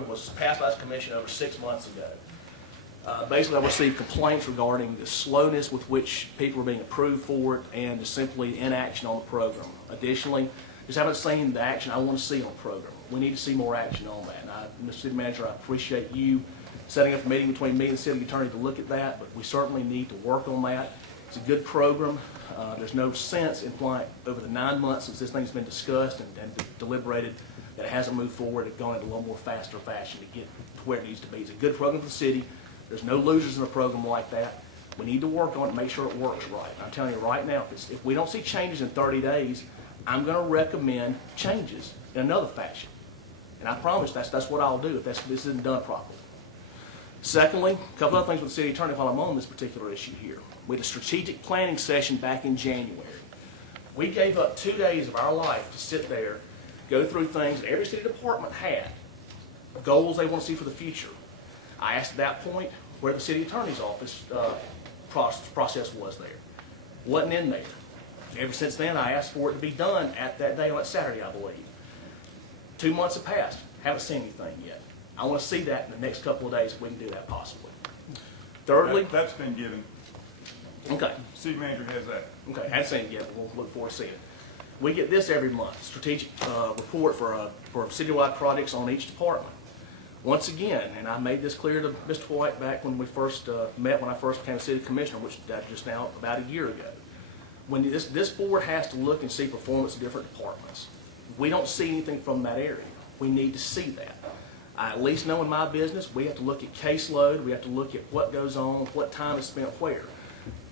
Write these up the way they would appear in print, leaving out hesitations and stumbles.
Was passed by this commission over 6 months ago. Basically, I received complaints regarding the slowness with which people are being approved for it and just simply inaction on the program. Additionally, just haven't seen the action I want to see on the program. We need to see more action on that. And Mr. City Manager, I appreciate you setting up a meeting between me and the City Attorney to look at that, but we certainly need to work on that. It's a good program. There's no sense in why over the 9 months since this thing's been discussed and deliberated that it hasn't moved forward and gone in a little more faster fashion to get to where it needs to be. It's a good program for the city. There's no losers in a program like that. We need to work on it and make sure it works right. I'm telling you right now, if we don't see changes in 30 days, I'm going to recommend changes in another fashion. And I promise that's what I'll do if this isn't done properly. Secondly, a couple other things with the City Attorney while I'm on this particular issue here. We had a strategic planning session back in January. We gave up 2 days of our life to sit there, go through things every city department had, goals they want to see for the future. I asked at that point where the City Attorney's office process was there. Wasn't in there. Ever since then, I asked for it to be done at that day on that Saturday, I believe. 2 months have passed. Haven't seen anything yet. I want to see that in the next couple of days if we can do that possibly. Thirdly, that's been given. Okay. City Manager has that. Okay, haven't seen it yet, but we'll look forward to seeing it. We get this every month, strategic report for citywide projects on each department. Once again, and I made this clear to Mr. White back when we first met, when I first became City Commissioner, which just now about a year ago. When this board has to look and see performance of different departments. We don't see anything from that area. We need to see that. I at least know in my business, we have to look at caseload, we have to look at what goes on, what time is spent where.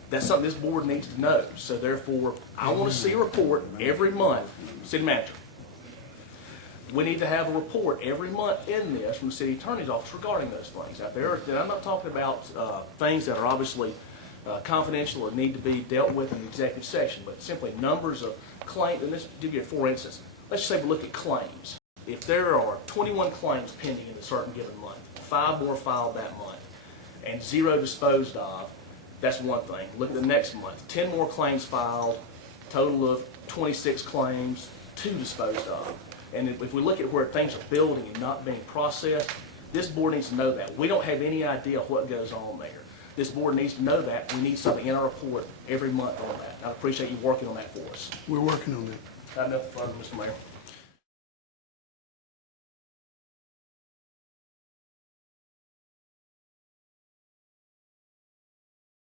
That's something this board needs to know. So therefore, I want to see a report every month. City Manager, we need to have a report every month in this from the City Attorney's office regarding those things out there. And I'm not talking about things that are obviously confidential or need to be dealt with in the executive session, but simply numbers of claims. And this give you for instance. Let's just say we look at claims. If there are 21 claims pending in a certain given month, 5 more filed that month, and 0 disposed of, that's one thing. Look at the next month. 10 more claims filed, total of 26 claims, 2 disposed of. And if we look at where things are building and not being processed, this board needs to know that. We don't have any idea what goes on there. This board needs to know that. We need something in our report every month on that. I appreciate you working on that for us. We're working on that. I have nothing further, Mr. Mayor.